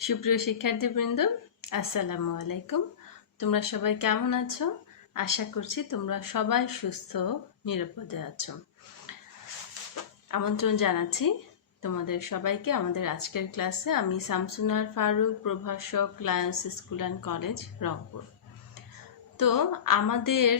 সুপ্রিয় শিক্ষার্থীবৃন্দ, আসসালামু আলাইকুম। তোমরা সবাই কেমন আছো? আশা করছি তোমরা সবাই সুস্থ নিরাপদে আছো। আমন্ত্রণ জানাচ্ছি তোমাদের সবাইকে আমাদের আজকের ক্লাসে। আমি শামসুনার ফারুক, প্রভাষক, Lions school and college, Rangpur. তো আমাদের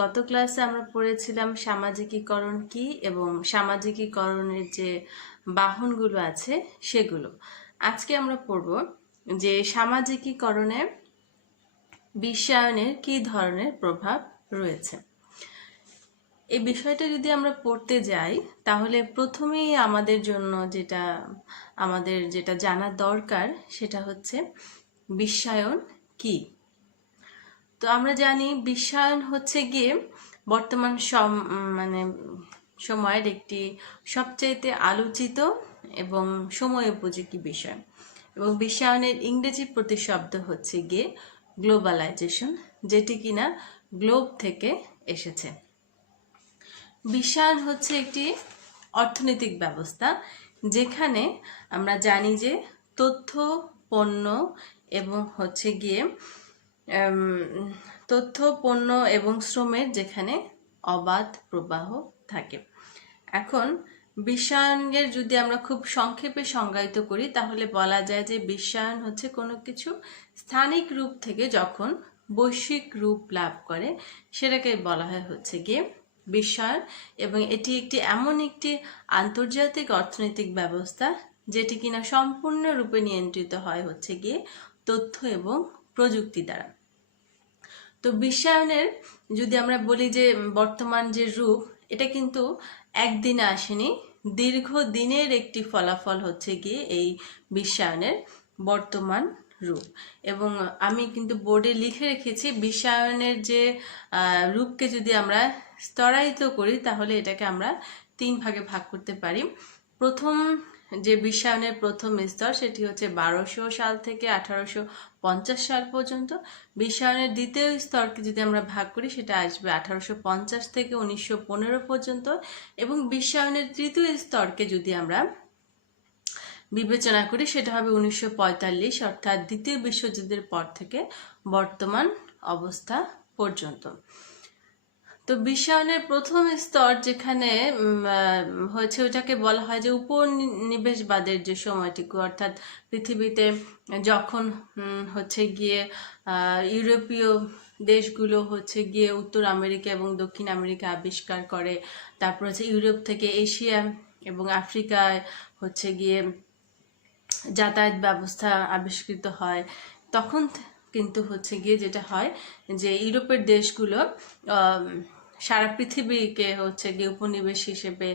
গত ক্লাসে আমরা পড়েছিলাম সামাজিকীকরণ কি এবং সামাজিকীকরণের যে বাহনগুলো আছে সেগুলো। আজকে আমরা পড়ব যে সামাজিকীকরণে বিশ্বায়নের কি ধরনের প্রভাব রয়েছে। এই বিষয়টা যদি আমরা পড়তে যাই তাহলে প্রথমেই আমাদের যেটা জানা দরকার সেটা হচ্ছে বিশ্বায়ন কি। তো আমরা জানি বিশ্বায়ন হচ্ছে গিয়ে বর্তমান সময়ের একটি সবচাইতে আলোচিত এবং সময় উপযোগী বিষয়, এবং বিশ্বায়নের ইংরেজি প্রতিশব্দ হচ্ছে গিয়ে গ্লোবালাইজেশন, যেটি কিনা গ্লোব থেকে এসেছে। বিশ্বায়ন হচ্ছে একটি অর্থনৈতিক ব্যবস্থা যেখানে আমরা জানি যে তথ্য, পণ্য এবং পণ্য এবং শ্রমের যেখানে অবাধ প্রবাহ থাকে। এখন বিশ্বায়নের যদি আমরা খুব সংক্ষেপে সংজ্ঞায়িত করি তাহলে বলা যায় যে বিশ্বায়ন হচ্ছে কোনো কিছু স্থানিক রূপ থেকে যখন বৈশ্বিক রূপ লাভ করে সেটাকে বলা হয় হচ্ছে গিয়ে বিশ্বায়ন, এবং এটি এমন একটি আন্তর্জাতিক অর্থনৈতিক ব্যবস্থা যেটি কিনা সম্পূর্ণরূপে নিয়ন্ত্রিত হয় হচ্ছে গিয়ে তথ্য এবং প্রযুক্তি দ্বারা। তো বিশ্বায়নের যদি আমরা বলি যে বর্তমান যে রূপ, এটা কিন্তু একদিনে আসেনি, দীর্ঘ দিনের একটি ফলাফল হচ্ছে গিয়ে এই বিশ্বায়নের বর্তমান রূপ। এবং আমি কিন্তু বোর্ডে লিখে রেখেছি বিশ্বায়নের যে রূপকে যদি আমরা স্তরায়িত করি তাহলে এটাকে আমরা 3 ভাগে ভাগ করতে পারি। প্রথম যে বিশ্বায়নের প্রথম স্তর সেটি হচ্ছে 1200 সাল থেকে 1850 সাল পর্যন্ত। বিশ্বায়নের দ্বিতীয় স্তরকে যদি আমরা ভাগ করি সেটা আসবে 1850 থেকে 1915 পর্যন্ত, এবং বিশ্বায়নের তৃতীয় স্তরকে যদি আমরা বিবেচনা করি সেটা হবে 1945, অর্থাৎ দ্বিতীয় বিশ্বযুদ্ধের পর থেকে বর্তমান অবস্থা পর্যন্ত। তো বিশ্বায়নের প্রথম স্তর যেখানে হয়েছে ওটাকে বলা হয় যে উপনিবেশবাদের যে সময়টুকু, অর্থাৎ পৃথিবীতে যখন ইউরোপীয় দেশগুলো উত্তর আমেরিকা এবং দক্ষিণ আমেরিকা আবিষ্কার করে, তারপর ইউরোপ থেকে এশিয়া এবং আফ্রিকায় যাতায়াত ব্যবস্থা আবিষ্কৃত হয়, তখন কিন্তু যেটা হয় যে ইউরোপের দেশগুলো সারা পৃথিবীকে উপনিবেশ হিসেবে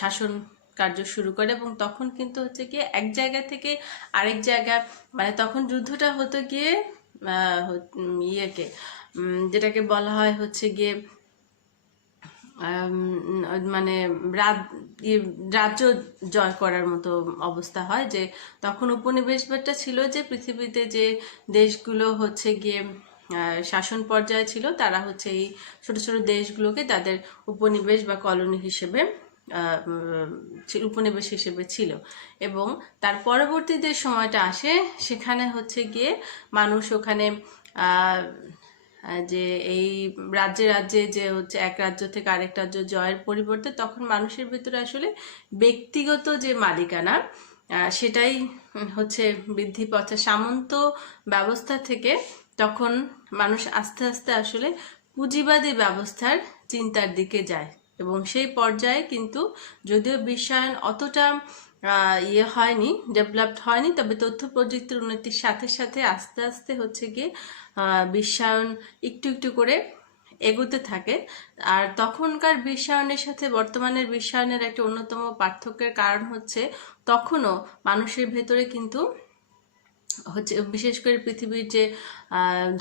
শাসন কার্য শুরু করে, এবং তখন কিন্তু এক জায়গা থেকে আরেক জায়গা, তখন যুদ্ধটা হতো গিয়ে যেটাকে বলা হয় রাজ্য জয় করার মতো অবস্থা হয়, যে তখন উপনিবেশবাদটা ছিল যে পৃথিবীতে যে দেশগুলো শাসন পর্যায়ে ছিল তারা এই ছোট ছোট দেশগুলোকে তাদের উপনিবেশ বা কলোনি হিসেবে উপনিবেশ হিসেবে ছিল। এবং তার পরবর্তী যে সময়টা আসে সেখানে মানুষ ওখানে যে এই রাজ্যে রাজ্যে যে এক রাজ্য থেকে আরেক রাজ্য জয়ের পরিবর্তে তখন মানুষের ভিতরে আসলে ব্যক্তিগত যে মালিকানা সেটাই বৃদ্ধি পথে। সামন্ত ব্যবস্থা থেকে তখন মানুষ আস্তে আস্তে আসলে পুঁজিবাদী ব্যবস্থার চিন্তার দিকে যায়, এবং সেই পর্যায়ে কিন্তু যদিও বিশ্বায়ন অতটা হয়নি, ডেভেলপড হয়নি, তবে তথ্য প্রযুক্তির উন্নতির সাথে সাথে আস্তে আস্তে বিশ্বায়ন একটু একটু করে এগোতে থাকে। আর তখনকার বিশ্বায়নের সাথে বর্তমানের বিশ্বায়নের একটা অন্যতম পার্থক্যের কারণ তখনও মানুষের ভেতরে কিন্তু বিশেষ করে পৃথিবীর যে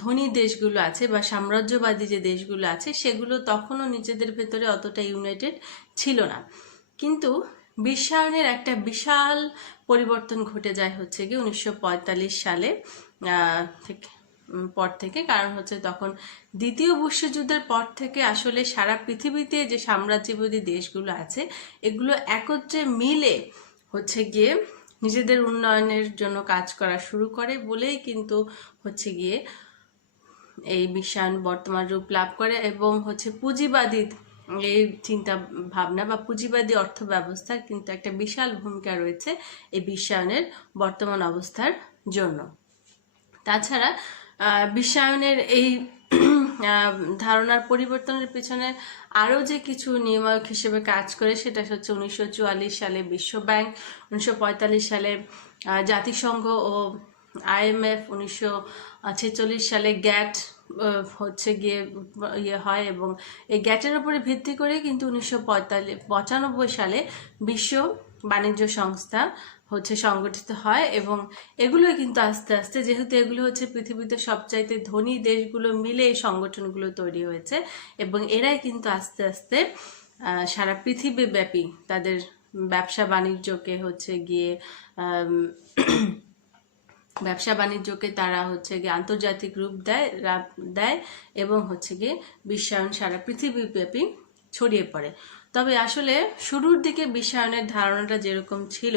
ধনী দেশগুলো আছে বা সাম্রাজ্যবাদী যে দেশগুলো আছে সেগুলো তখনও নিজেদের ভেতরে অতটা ইউনাইটেড ছিল না। কিন্তু বিশ্বায়নের একটা বিশাল পরিবর্তন ঘটে যায় 1945 সালে পর থেকে। কারণ তখন দ্বিতীয় বিশ্বযুদ্ধের পর থেকে আসলে সারা পৃথিবীতে যে সাম্রাজ্যবাদী দেশগুলো আছে এগুলো একত্রে মিলে নিজেদের উন্নয়নের জন্য কাজ করা শুরু করে বলেই কিন্তু হচ্ছে গিয়ে এই বিশ্বায়ন বর্তমান রূপ লাভ করে, এবং হচ্ছে পুঁজিবাদী এই চিন্তা ভাবনা বা পুঁজিবাদী অর্থ ব্যবস্থার কিন্তু একটা বিশাল ভূমিকা রয়েছে এই বিশ্বায়নের বর্তমান অবস্থার জন্য। তাছাড়া বিশ্বায়নের এই ধারণার পরিবর্তনের পিছনে আরও যে কিছু নিয়ামক হিসেবে কাজ করে সেটা হচ্ছে 1944 সালে বিশ্ব ব্যাংক, 1945 সালে জাতিসংঘ ও IMF, 1946 সালে গ্যাট হচ্ছে গিয়ে হয়, এবং এই গ্যাটের উপরে ভিত্তি করে কিন্তু 1995 সালে বিশ্ব বাণিজ্য সংস্থা হচ্ছে সংগঠিত হয়। এবং এগুলো কিন্তু আস্তে আস্তে, যেহেতু এগুলো হচ্ছে পৃথিবীতে সবচাইতে ধনী দেশগুলো মিলে এই সংগঠনগুলো তৈরি হয়েছে, এবং এরাই কিন্তু আস্তে আস্তে সারা পৃথিবী ব্যাপী তাদের ব্যবসা বাণিজ্যকে তারা হচ্ছে গিয়ে আন্তর্জাতিক রূপ দেয় এবং হচ্ছে গিয়ে বিশ্বায়ন সারা পৃথিবীব্যাপী ছড়িয়ে পড়ে। তবে আসলে শুরুর দিকে বিশ্বায়নের ধারণাটা যেরকম ছিল,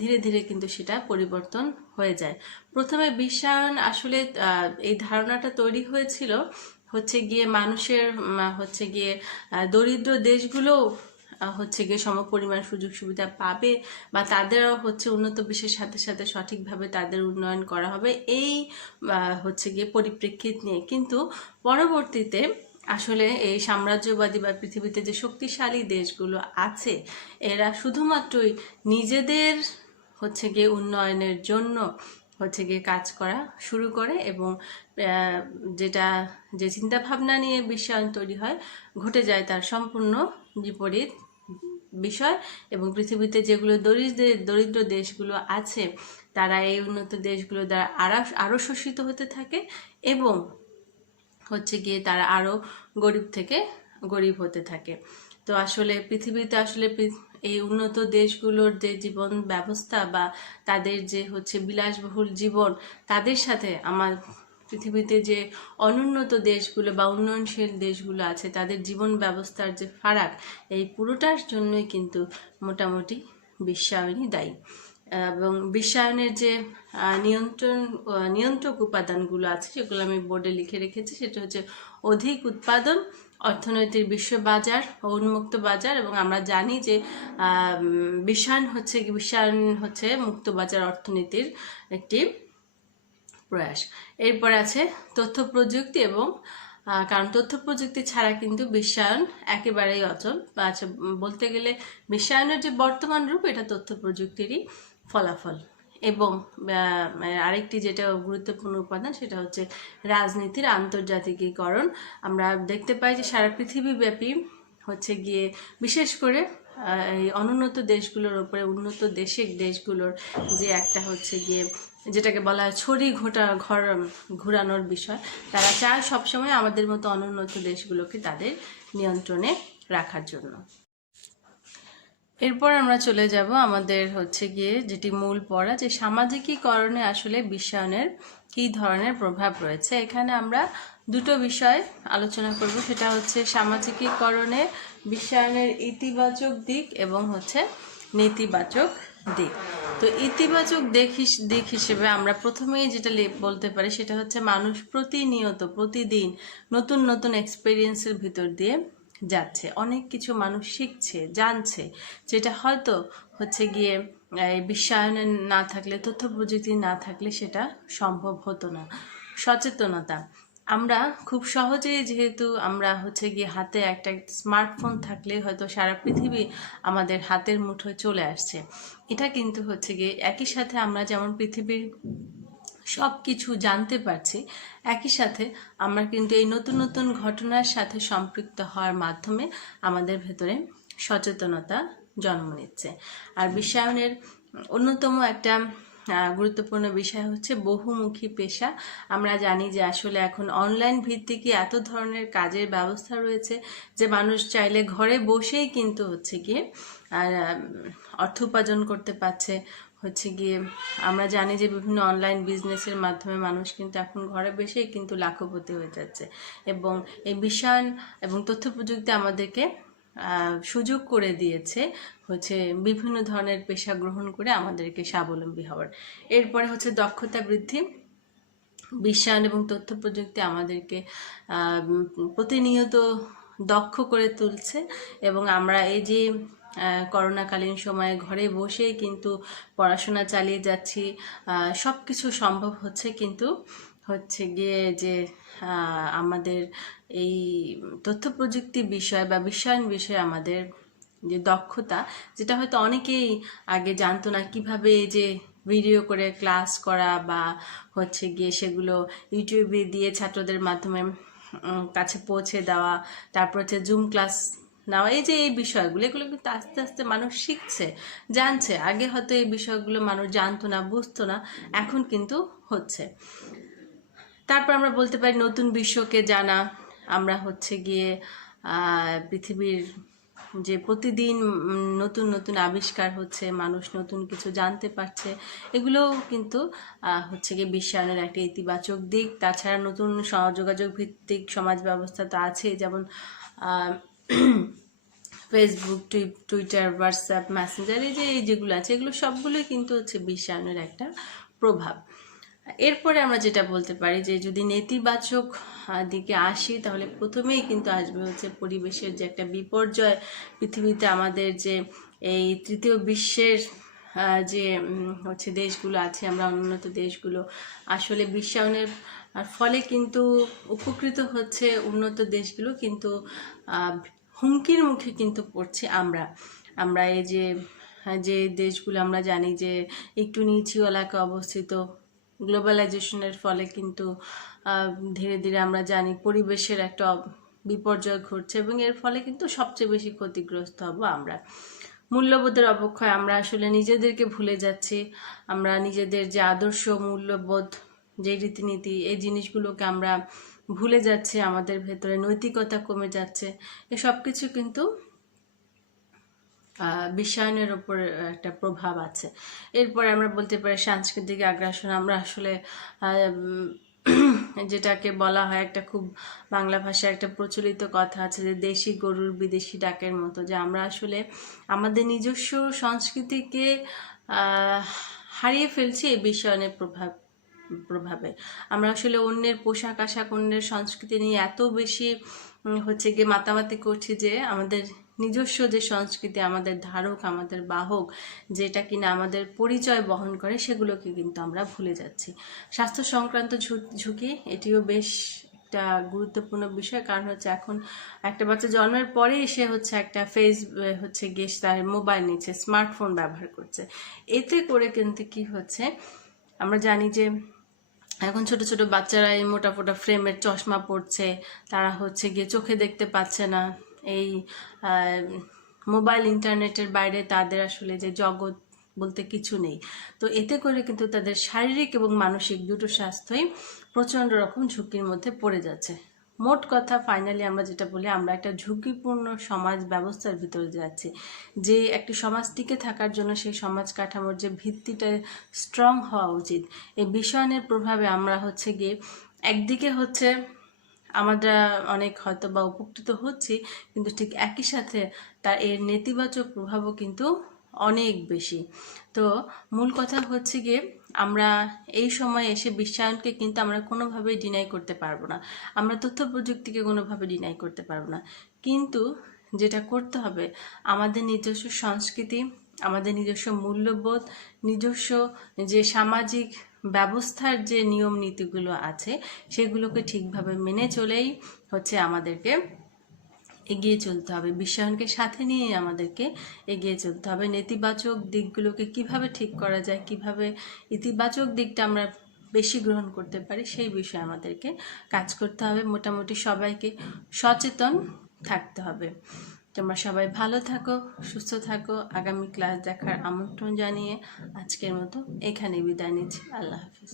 ধীরে ধীরে কিন্তু সেটা পরিবর্তন হয়ে যায়। প্রথমে বিশ্বায়ন আসলে এই ধারণাটা তৈরি হয়েছিল হচ্ছে গিয়ে মানুষের হচ্ছে গিয়ে দরিদ্র দেশগুলো হচ্ছে গিয়ে সমপরিমাণ সুযোগ সুবিধা পাবে, বা তাদেরও হচ্ছে উন্নত বিশ্বের সাথে সাথে সঠিকভাবে তাদের উন্নয়ন করা হবে, এই হচ্ছে গিয়ে পরিপ্রেক্ষিত নিয়ে। কিন্তু পরবর্তীতে আসলে এই সাম্রাজ্যবাদী বা পৃথিবীতে যে শক্তিশালী দেশগুলো আছে, এরা শুধুমাত্রই নিজেদের হচ্ছে গিয়ে উন্নয়নের জন্য হচ্ছে গিয়ে কাজ করা শুরু করে, এবং যে চিন্তা ভাবনা নিয়ে বিশ্বায়ন তৈরি হয় ঘটে যায় তার সম্পূর্ণ বিপরীত বিষয়। এবং পৃথিবীতে যেগুলো দরিদ্র দেশগুলো আছে, তারা এই উন্নত দেশগুলো দ্বারা আরও শোষিত হতে থাকে, এবং হচ্ছে গিয়ে তারা আরও গরিব থেকে গরিব হতে থাকে। তো আসলে পৃথিবীতে আসলে এই উন্নত দেশগুলোর যে জীবন ব্যবস্থা বা তাদের যে হচ্ছে বিলাসবহুল জীবন, তাদের সাথে আমার পৃথিবীতে যে অনুন্নত দেশগুলো বা উন্নয়নশীল দেশগুলো আছে, তাদের জীবন ব্যবস্থার যে ফারাক, এই পুরোটার জন্যই কিন্তু মোটামুটি বিশ্বায়নই দায়ী। এবং বিশ্বায়নের যে নিয়ন্ত্রক উপাদানগুলো আছে, সেগুলো আমি বোর্ডে লিখে রেখেছি। সেটা হচ্ছে অধিক উৎপাদন, অর্থনৈতিক বিশ্ববাজার ও উন্মুক্ত বাজার। এবং আমরা জানি যে বিশ্বায়ন হচ্ছে মুক্ত বাজার অর্থনীতির একটি প্রয়াস। এরপর আছে তথ্য প্রযুক্তি, এবং কারণ তথ্য প্রযুক্তি ছাড়া কিন্তু বিশ্বায়ন একেবারেই অচল। আচ্ছা, বলতে গেলে বিশ্বায়নের যে বর্তমান রূপ, এটা তথ্য প্রযুক্তিরই ফলাফল। এবং আরেকটি যেটা গুরুত্বপূর্ণ উপাদান, সেটা হচ্ছে রাজনীতির আন্তর্জাতিকীকরণ। আমরা দেখতে পাই যে সারা পৃথিবীব্যাপী হচ্ছে গিয়ে বিশেষ করে এই অনুন্নত দেশগুলোর উপরে উন্নত দেশগুলোর যে একটা হচ্ছে গিয়ে যেটাকে বলা হয় ছড়ি ঘোরানোর বিষয়, তারা চায় সবসময় আমাদের মতো অনুন্নত দেশগুলোকে তাদের নিয়ন্ত্রণে রাখার জন্য। এরপর আমরা চলে যাব আমাদের হচ্ছে গিয়ে যেটি মূল পড়া, যে সামাজিকীকরণে আসলে বিশ্বায়নের কী ধরনের প্রভাব রয়েছে। এখানে আমরা দুটো বিষয় আলোচনা করব, সেটা হচ্ছে সামাজিকীকরণে বিশ্বায়নের ইতিবাচক দিক এবং হচ্ছে নেতিবাচক দিক। তো ইতিবাচক দিক হিসেবে আমরা প্রথমেই যেটা বলতে পারি, সেটা হচ্ছে মানুষ প্রতিদিন নতুন নতুন এক্সপিরিয়েন্সের ভিতর দিয়ে যাচ্ছে, অনেক কিছু মানুষ শিখছে, জানছে, যেটা হয়তো হচ্ছে গিয়ে বিশ্বায়নে না থাকলে, তথ্য প্রযুক্তি না থাকলে সেটা সম্ভব হতো না। সচেতনতা, আমরা খুব সহজেই, যেহেতু আমরা হচ্ছে গিয়ে হাতে একটা স্মার্টফোন থাকলে হয়তো সারা পৃথিবী আমাদের হাতের মুঠোয় চলে আসছে। এটা কিন্তু হচ্ছে গিয়ে একই সাথে আমরা যেমন পৃথিবীর সব কিছু জানতে পারছি, একই সাথে আমরা কিন্তু এই নতুন নতুন ঘটনার সাথে সম্পৃক্ত হওয়ার মাধ্যমে আমাদের ভেতরে সচেতনতা জন্ম নিচ্ছে। আর বিশ্বায়নের অন্যতম একটা গুরুত্বপূর্ণ বিষয় হচ্ছে বহুমুখী পেশা। আমরা জানি যে আসলে এখন অনলাইন ভিত্তিকই এত ধরনের কাজের ব্যবস্থা রয়েছে যে মানুষ চাইলে ঘরে বসেই কিন্তু হচ্ছে গিয়ে অর্থ উপার্জন করতে পারছে। হচ্ছে গিয়ে আমরা জানি যে বিভিন্ন অনলাইন বিজনেসের মাধ্যমে মানুষ কিন্তু এখন ঘরে বসেই কিন্তু লাখপতি হয়ে যাচ্ছে। এবং এই বিশ্বায়ন এবং তথ্য প্রযুক্তি আমাদেরকে সুযোগ করে দিয়েছে হচ্ছে বিভিন্ন ধরনের পেশা গ্রহণ করে আমাদেরকে স্বাবলম্বী হওয়ার। এরপরে হচ্ছে দক্ষতা বৃদ্ধি। বিশ্বায়ন এবং তথ্য প্রযুক্তি আমাদেরকে প্রতিনিয়ত দক্ষ করে তুলছে, এবং আমরা এই যে করোনাকালীন সময়ে ঘরে বসেই কিন্তু পড়াশোনা চালিয়ে যাচ্ছি, সব কিছু সম্ভব হচ্ছে, কিন্তু হচ্ছে গিয়ে যে আমাদের এই তথ্য প্রযুক্তি বিষয় বা বিশ্বায়ন বিষয়ে আমাদের যে দক্ষতা, যেটা হয়তো অনেকেই আগে জানতো না, কিভাবে যে ভিডিও করে ক্লাস করা বা হচ্ছে গিয়ে সেগুলো ইউটিউবে দিয়ে ছাত্রদের মাধ্যমে কাছে পৌঁছে দেওয়া, তারপর হচ্ছে জুম ক্লাস নেওয়া, এই যে এই বিষয়গুলো, এগুলো কিন্তু আস্তে আস্তে মানুষ শিখছে, জানছে। আগে হয়তো এই বিষয়গুলো মানুষ জানতো না, বুঝতো না, এখন কিন্তু হচ্ছে। তারপর আমরা বলতে পারি নতুন বিশ্বকে জানা। আমরা হচ্ছে গিয়ে পৃথিবীর যে প্রতিদিন নতুন নতুন আবিষ্কার হচ্ছে, মানুষ নতুন কিছু জানতে পারছে, এগুলোও কিন্তু হচ্ছে গিয়ে বিশ্বায়নের একটা ইতিবাচক দিক। তাছাড়া নতুন যোগাযোগ ভিত্তিক সমাজ ব্যবস্থা তো আছেই, যেমন ফেসবুক, টুইটার, হোয়াটসঅ্যাপ, মেসেঞ্জার, এই যেগুলো আছে, এগুলো সবগুলোই কিন্তু হচ্ছে বিশ্বায়নের একটা প্রভাব। এরপরে আমরা যেটা বলতে পারি যে যদি নেতিবাচক দিকে আসি, তাহলে প্রথমেই কিন্তু আসবে হচ্ছে পরিবেশের যে একটা বিপর্যয়। পৃথিবীতে আমাদের যে এই তৃতীয় বিশ্বের যে হচ্ছে দেশগুলো আছে, আমরা উন্নত দেশগুলো, আসলে বিশ্বায়নের ফলে কিন্তু উপকৃত হচ্ছে উন্নত দেশগুলো, কিন্তু হুমকির মুখে কিন্তু পড়ছি আমরা এই যে দেশগুলো আমরা জানি যে একটু নিচু এলাকায় অবস্থিত, গ্লোবালাইজেশনের ফলে কিন্তু ধীরে ধীরে আমরা জানি পরিবেশের একটা বিপর্যয় ঘটছে, এবং এর ফলে কিন্তু সবচেয়ে বেশি ক্ষতিগ্রস্ত হব আমরা। মূল্যবোধের অবক্ষয়, আমরা আসলে নিজেদেরকে ভুলে যাচ্ছি। আমরা নিজেদের যে আদর্শ, মূল্যবোধ, যে রীতিনীতি, এই জিনিসগুলোকে আমরা ভুলে যাচ্ছি, আমাদের ভেতরে নৈতিকতা কমে যাচ্ছে। এসব কিছু কিন্তু বিশ্বায়নের উপর একটা প্রভাব আছে। এরপরে আমরা বলতে পারি সাংস্কৃতিক আগ্রাসন। আমরা আসলে যেটাকে বলা হয়, একটা খুব বাংলা ভাষায় একটা প্রচলিত কথা আছে যে দেশি গরুর বিদেশি ডাকের মতো, যে আমরা আসলে আমাদের নিজস্ব সংস্কৃতিকে হারিয়ে ফেলছি এই বিশ্বায়নের প্রভাবে। আমরা আসলে অন্যের পোশাক আশাক, অন্যের সংস্কৃতি নিয়ে এত বেশি হচ্ছে গিয়ে মাতামাতি করছি যে আমাদের নিজস্ব যে সংস্কৃতি, আমাদের ধারক, আমাদের বাহক, যেটা কিনা আমাদের পরিচয় বহন করে, সেগুলোকে কিন্তু আমরা ভুলে যাচ্ছি। স্বাস্থ্য সংক্রান্ত ঝুঁকি, এটিও বেশ একটা গুরুত্বপূর্ণ বিষয়। কারণ হচ্ছে এখন একটা বাচ্চা জন্মের পরেই সে হচ্ছে একটা হচ্ছে গিয়ে তার মোবাইল নিচ্ছে, স্মার্টফোন ব্যবহার করছে। এতে করে কিন্তু কি হচ্ছে, আমরা জানি যে এখন ছোট ছোট বাচ্চারা এই মোটা মোটা ফ্রেমের চশমা পড়ছে, তারা হচ্ছে গিয়ে চোখে দেখতে পাচ্ছে না। এই মোবাইল ইন্টারনেটের বাইরে তাদের আসলে যে জগৎ বলতে কিছু নেই। তো এতে করে কিন্তু তাদের শারীরিক এবং মানসিক দুটো স্বাস্থ্যই প্রচণ্ড রকম ঝুঁকির মধ্যে পড়ে যাচ্ছে। মোট কথা, ফাইনালি আমরা যেটা বলি, আমরা একটা ঝুঁকিপূর্ণ সমাজ ব্যবস্থার ভিতরে যাচ্ছি। যে একটি সমাজ টিকে থাকার জন্য সেই সমাজ কাঠামোর যে ভিত্তিটা স্ট্রং হওয়া উচিত, এই বিশ্বায়নের প্রভাবে আমরা হচ্ছে গিয়ে একদিকে হচ্ছে আমরা অনেক হয়তো বা উপকৃত হচ্ছি, কিন্তু ঠিক একই সাথে তার এর নেতিবাচক প্রভাবও কিন্তু অনেক বেশি। তো মূল কথা হচ্ছে গিয়ে আমরা এই সময় এসে বিশ্বায়নকে কিন্তু আমরা কোনোভাবেই ডিনাই করতে পারবো না, আমরা তথ্য প্রযুক্তিকে কোনোভাবে ডিনাই করতে পারবো না। কিন্তু যেটা করতে হবে, আমাদের নিজস্ব সংস্কৃতি, আমাদের নিজস্ব মূল্যবোধ, নিজস্ব যে সামাজিক ব্যবস্থার যে নিয়ম নীতিগুলো আছে, সেগুলোকে ঠিকভাবে মেনে চলেই হচ্ছে আমাদেরকে এগিয়ে চলতে হবে। বিশ্বায়নকে সাথে নিয়ে আমাদেরকে এগিয়ে চলতে হবে। নেতিবাচক দিকগুলোকে কিভাবে ঠিক করা যায়, কিভাবে ইতিবাচক দিকটা আমরা বেশি গ্রহণ করতে পারি, সেই বিষয়ে আমাদেরকে কাজ করতে হবে। মোটামুটি সবাইকে সচেতন থাকতে হবে। তোমরা সবাই ভালো থাকো, সুস্থ থাকো। আগামী ক্লাস দেখার আমন্ত্রণ জানিয়ে আজকের মতো এখানে বিদায় নিচ্ছি। আল্লাহ হাফিজ।